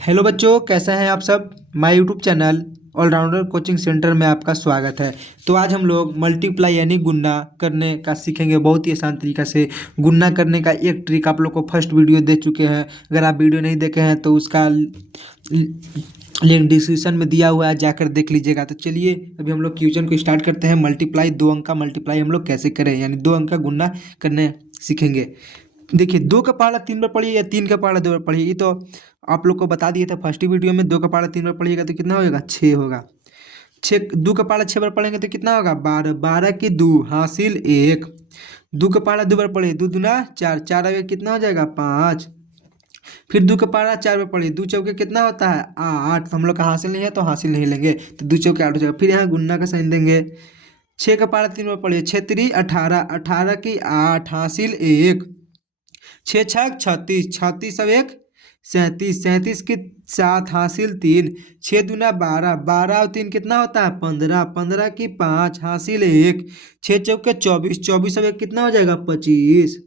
Hello बच्चों, कैसे हैं आप सब। My YouTube channel allrounder coaching centre में आपका स्वागत है। तो आज हम लोग मल्टीप्लाई यानी गुन्ना करने का सीखेंगे बहुत ही आसान तरीका से। गुन्ना करने का एक ट्रिक आप लोग को फर्स्ट वीडियो दे चुके हैं। अगर आप वीडियो नहीं देखे हैं तो उसका लिंक डिस्क्रिप्शन में दिया हुआ है, जाकर देख लीजिएगा। तो चलिए अभी हम लोग क्वेश्चन को स्टार्ट करते हैं। मल्टीप्लाई, 2 अंक का मल्टीप्लाई हम लोग कैसे करें, यानी 2 अंक का गुन्ना करने सीखेंगे। देखिए, 2 का पहाड़ा 3 बार पढ़िए या 3 का पहाड़ा 2 बार पढ़िए, ये तो आप लोग को बता दिए थे फर्स्ट ही वीडियो में। 2 का पहाड़ा 3 बार पढ़िएगा तो कितना होगा, 6 होगा। 6, 2 का पहाड़ा 6 बार पढ़ेंगे तो कितना होगा, 12। 12 की 2 हासिल 1। 2 का पहाड़ा 2 बार पढ़िए, 2 दूना 4, 4 आगे कितना हो जाएगा, 5। फिर 2 का पहाड़ा 4 बार पढ़िए, 2 चौके कितना होता है, 8। हम लोग का हासिल नहीं है तो हासिल नहीं लेंगे, तो 2 चौके 8 हो जाएगा। फिर यहाँ गुन्ना का साइन देंगे। 6 का पहाड़ा 3 बार पढ़िए, 6 3 18, 18 की 8 हासिल 1। 6 6 36, 36 अब 1 37, 37 की 7 हासिल 3। 6 दूना 12, 12 और 3 कितना होता है, 15, 15 की 5 हासिल 1। 6 चौके 24, 24 अब 1 कितना हो जाएगा, 25।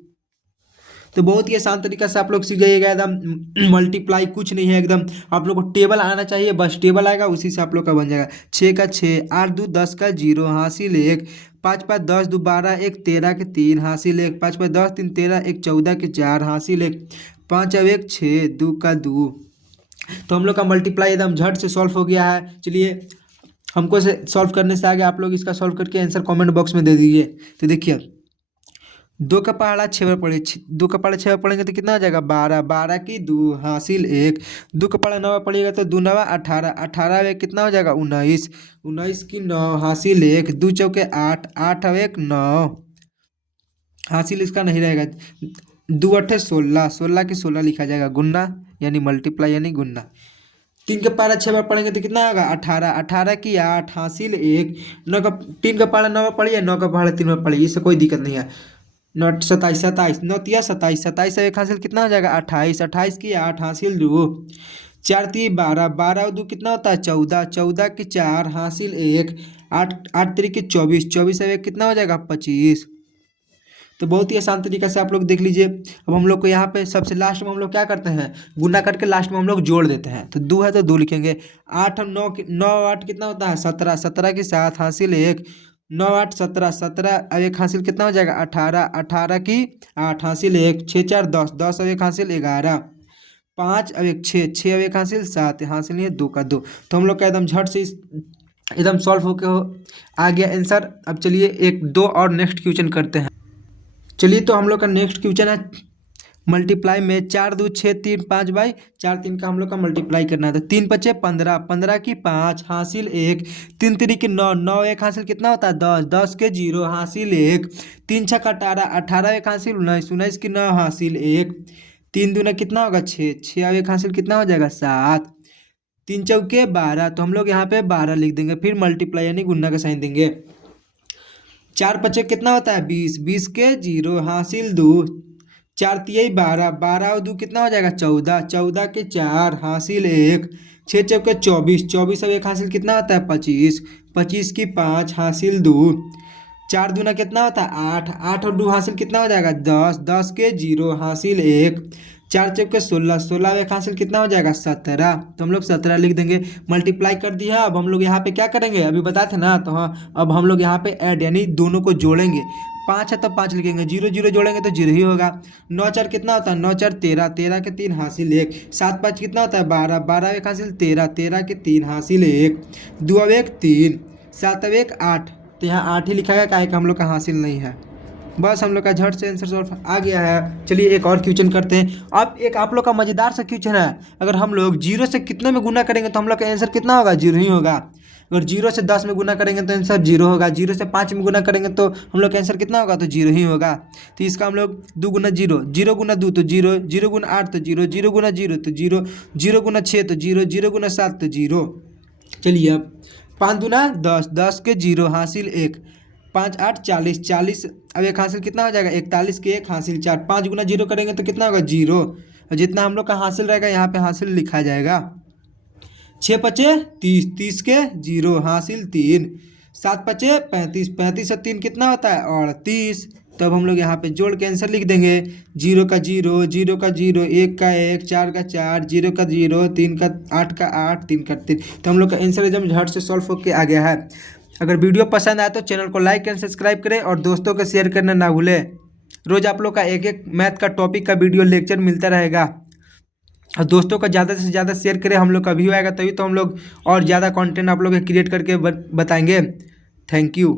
तो बहुत ही आसान तरीका से आप लोग सीख जाइएगा एकदम। मल्टीप्लाई कुछ नहीं है एकदम, आप लोग को टेबल आना चाहिए, बस टेबल आएगा उसी से आप लोग का बन जाएगा। 6 का 6, 8 2 10 का 0 हासिल 1। 5 5 10 2 12, 1 13 के 3 हासिल 1। 5 5 10 3 13, 1 14 के 4 हासिल 1। 5 अब 1 6, 2 का 2। तो हम लोग का मल्टीप्लाई एकदम झट से सॉल्व हो गया है। चलिए, हमको से सॉल्व करने से आगे आप लोग इसका सॉल्व करके आंसर कमेंट बॉक्स में दे दीजिए। तो देखिए, 2 का पहाड़ा 6 बार पढ़े, 2 का पहाड़ा 6 बार पढ़ेंगे तो कितना हो जाएगा, 12। 12 की 2 हासिल 1। 2 का पहाड़ा 9 बार पढ़िएगा तो 2 9 18, 18 में कितना हो जाएगा, 19। 19 की 9 हासिल 1। 2 चौके 8, 8 अब 1 9 हासिल इसका नहीं रहेगा। 2 8 16, 16 की 16 लिखा जाएगा। गुन्ना यानी मल्टीप्लाई यानी गुन्ना। 3 का पहाड़ा 6 बार पढ़ेंगे तो कितना होगा, 18, 18 की 8 हासिल 1। 9 का 3 का पहाड़ा 9 बार पढ़िए, 9 का पहाड़ा 3 बार पढ़िए, इससे कोई दिक्कत नहीं है। 9 27, 27 9 तिया 27, 27 से 1 हासिल कितना हो जाएगा, 28। 28 की 8 हासिल 2। 4 3 12, 12 और 2 कितना होता है, 14। 14 की 4 हासिल 1। 8 8 3 की 24, 24 से 1 कितना हो जाएगा, 25। तो बहुत ही आसान तरीके से आप लोग देख लीजिए। अब हम लोग को यहाँ पे सबसे लास्ट में हम लोग क्या करते हैं, गुना करके लास्ट में हम लोग जोड़ देते हैं। तो 2 है तो 2 लिखेंगे। 8 और 9 9 8 कितना होता है, 17। 17 की 7 हासिल 1। 9 8 17, 17 अब 1 हासिल कितना हो जाएगा, 18। 18 की 8 हासिल 1। 6 4 10, 10 अब 1 हासिल 11। 5 अब 1 6, 6 अब 1 हासिल 7, हासिल नहीं है 2 का 2। तो हम लोग का एकदम झट से एकदम सॉल्व होके आ गया आंसर। अब चलिए एक दो और नेक्स्ट क्वेश्चन करते हैं। चलिए, तो हम लोग का नेक्स्ट क्वेश्चन है मल्टीप्लाई में 4 2 6 3 5 बाई 4 3 का हम लोग का मल्टीप्लाई करना है। तो 3 5 15, 15 की 5 हासिल 1। 3 3 की 9, 9 1 हासिल कितना होता है, 10। 10 के 0 हासिल 1। 3 6 का 18, 18 1 हासिल 19। 19 की 9 हासिल 1। 3 दूना कितना होगा, 6। 6 1 हासिल कितना हो जाएगा, 7। 3 चौके 12, तो हम लोग यहाँ पे 12 लिख देंगे। फिर मल्टीप्लाई यानी गुन्ना का साइन देंगे। 4 पचे कितना होता है, 20। 20 के 0 हासिल 2। 4 तिया 12, 12 और 2 कितना हो जाएगा, 14। 14 के 4 हासिल 1। 6 चौके 24, 24 अब 1 हासिल कितना होता है, 25। 25 की 5 हासिल 2। 4 दूना कितना होता है, 8। 8 और 2 हासिल कितना हो जाएगा, 10। 10 के 0 हासिल 1। 4 चौके 16, 16 एक हासिल कितना हो जाएगा, 17। तो हम लोग 17 लिख देंगे। मल्टीप्लाई कर दिया। अब हम लोग यहाँ पे क्या करेंगे, अभी बताए थे ना, तो हाँ, अब हम लोग यहाँ पे ऐड यानी दोनों को जोड़ेंगे। 5 है तो 5 लिखेंगे, 0 0 जोड़ेंगे तो 0 ही होगा। 9 4 कितना होता है, 9 4 13, 13 के 3 हासिल 1। 7 5 कितना होता है, 12। 12 एक हासिल 13, 13 के 3 हासिल 1। 2 अब 1 3, 7 अब 1 8। तो यहाँ 8 ही लिखा गया, काहे का हम लोग का हासिल नहीं है। बस हम लोग का झट से आंसर सॉल्व आ गया है। चलिए एक और क्वेश्चन करते हैं। अब एक आप लोग का मज़ेदार सा क्वेश्चन है। अगर हम लोग 0 से कितने में गुना करेंगे तो हम लोग का आंसर कितना होगा, 0 ही होगा। अगर 0 से 10 में गुना करेंगे तो आंसर 0 होगा। 0 से 5 में गुना करेंगे तो हम लोग का आंसर कितना होगा, तो 0 ही होगा। तो इसका हम लोग 2 गुना 0, 0 गुना 2 तो 0, 0 गुना 8 तो 0, 0 गुना 0 तो 0, 0 गुना 6 तो 0, 0 गुना 7 तो 0। चलिए, अब 5 दूना 10, 10 के 0 हासिल 1। 5 8 40, 40 अब 1 हासिल कितना हो जाएगा, 41 के 1 हासिल 4। 5 गुना 0 करेंगे तो कितना होगा, 0। और जितना हम लोग का हासिल रहेगा यहाँ पे हासिल लिखा जाएगा। 6 पचे 30, 30 के 0 हासिल 3। 7 पचे 35, 35 से 3 कितना होता है, 38। तो अब हम लोग यहाँ पे जोड़ के आंसर लिख देंगे। 0 का 0, 0 का 0, 1 का 1, 4 का 4, 0 का 0, 3 का 8 का 8, 3 का 3। तो हम लोग का आंसर एकदम झट से सॉल्व होके आ गया है। अगर वीडियो पसंद आए तो चैनल को लाइक एंड सब्सक्राइब करें और दोस्तों को शेयर करना ना भूलें। रोज आप लोग का एक एक मैथ का टॉपिक का वीडियो लेक्चर मिलता रहेगा और दोस्तों का ज़्यादा से ज़्यादा शेयर करें। हम लोग का व्यू आएगा तभी तो हम लोग और ज़्यादा कंटेंट आप लोग क्रिएट करके बताएंगे। Thank you.